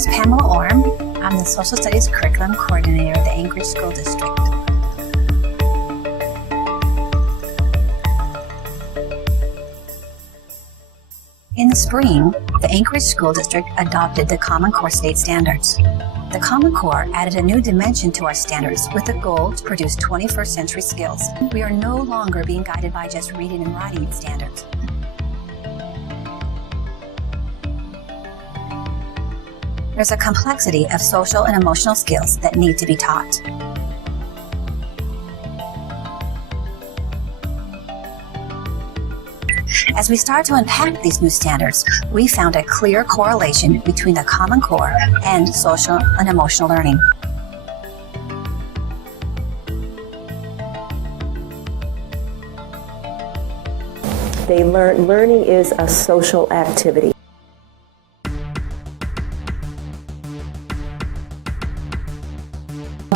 is Pamela Orm. I'm the Social Studies Curriculum Coordinator of the Anchorage School District. In the spring, the Anchorage School District adopted the Common Core state standards. The Common Core added a new dimension to our standards with the goal to produce 21st century skills. We are no longer being guided by just reading and writing standards. There's a complexity of social and emotional skills that need to be taught. As we start to unpack these new standards, we found a clear correlation between the Common Core and social and emotional learning. Learning is a social activity.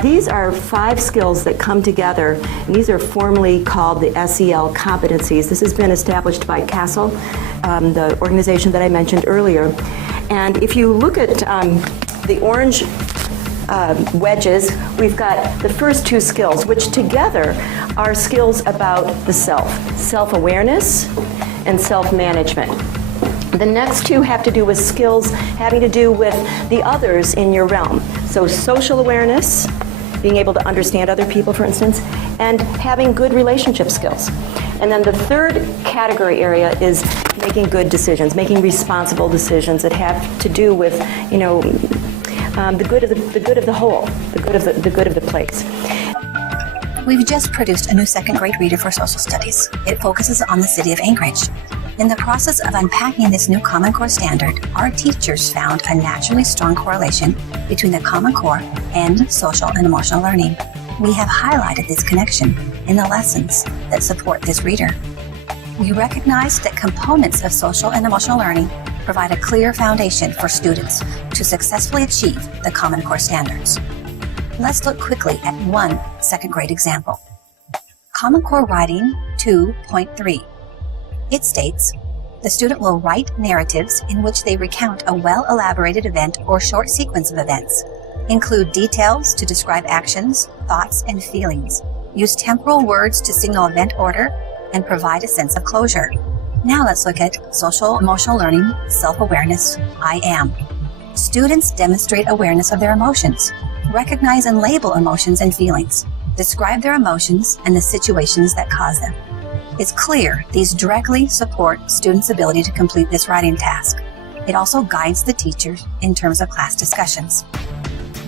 These are 5 skills that come together, and these are formally called the SEL competencies. This has been established by CASEL, the organization that I mentioned earlier. And if you look at the orange wedges, we've got the first 2 skills, which together are skills about the self, self-awareness and self-management. The next 2 have to do with skills having to do with the others in your realm. So social awareness, being able to understand other people, for instance, and having good relationship skills. And then the third category area is making good decisions, making responsible decisions that have to do with, the good of the whole, the good of the place. We've just produced a new second grade reader for social studies. It focuses on the city of Anchorage. In the process of unpacking this new Common Core standard, our teachers found a naturally strong correlation between the Common Core and social and emotional learning. We have highlighted this connection in the lessons that support this reader. We recognize that components of social and emotional learning provide a clear foundation for students to successfully achieve the Common Core standards. Let's look quickly at one second grade example. Common Core Writing 2.3. It states, the student will write narratives in which they recount a well-elaborated event or short sequence of events, include details to describe actions, thoughts, and feelings, use temporal words to signal event order, and provide a sense of closure. Now let's look at social emotional learning, self-awareness, I am. Students demonstrate awareness of their emotions, recognize and label emotions and feelings, describe their emotions and the situations that cause them. It's clear these directly support students' ability to complete this writing task. It also guides the teachers in terms of class discussions.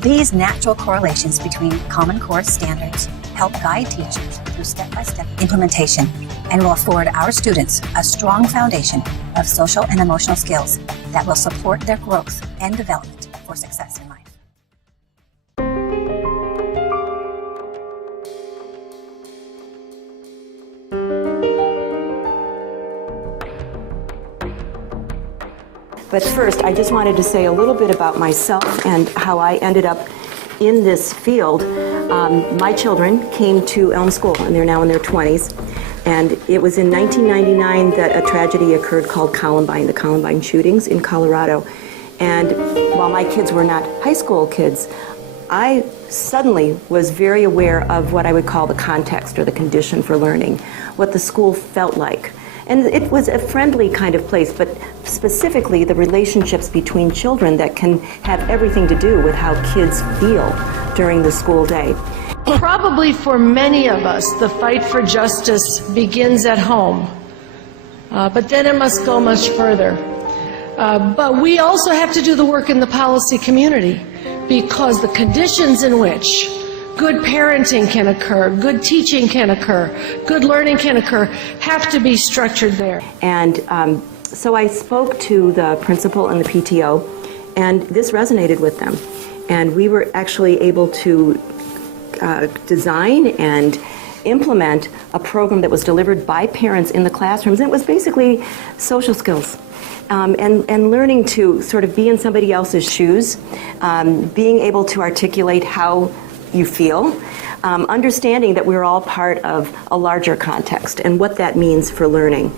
These natural correlations between Common Core standards help guide teachers through step-by-step implementation and will afford our students a strong foundation of social and emotional skills that will support their growth and development for success in life. But first, I just wanted to say a little bit about myself and how I ended up in this field. My children came to Elm School, and they're now in their 20s. And it was in 1999 that a tragedy occurred called Columbine, the Columbine shootings in Colorado. And while my kids were not high school kids, I suddenly was very aware of what I would call the context or the condition for learning, what the school felt like. And it was a friendly kind of place, but specifically the relationships between children that can have everything to do with how kids feel during the school day. Probably for many of us, the fight for justice begins at home, but then it must go much further. But we also have to do the work in the policy community, because the conditions in which good parenting can occur, good teaching can occur, good learning can occur, have to be structured there. And so I spoke to the principal and the PTO, and this resonated with them. And we were actually able to design and implement a program that was delivered by parents in the classrooms. And it was basically social skills. And learning to sort of be in somebody else's shoes, being able to articulate how you feel, understanding that we're all part of a larger context and what that means for learning.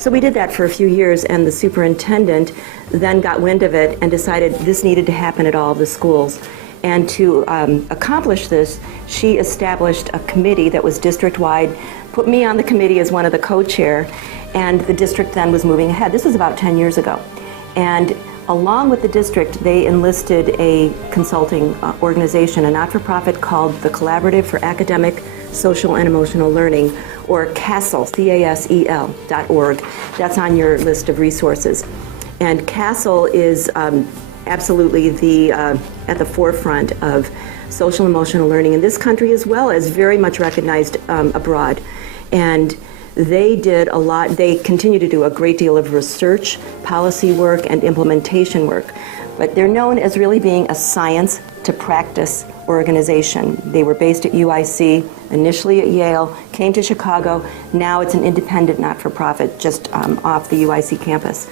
So we did that for a few years, and the superintendent then got wind of it and decided this needed to happen at all of the schools. And to accomplish this, she established a committee that was district-wide, put me on the committee as one of the co-chair, and the district then was moving ahead. This was about 10 years ago. And along with the district, they enlisted a consulting organization, a not-for-profit called the Collaborative for Academic, Social, and Emotional Learning, or CASEL, CASEL.org. That's on your list of resources. And CASEL is absolutely at the forefront of social emotional learning in this country, as well as very much recognized abroad. And they did a lot, they continue to do a great deal of research, policy work, and implementation work. But they're known as really being a science to practice organization. They were based at UIC, initially at Yale, came to Chicago. Now it's an independent not-for-profit just off the UIC campus.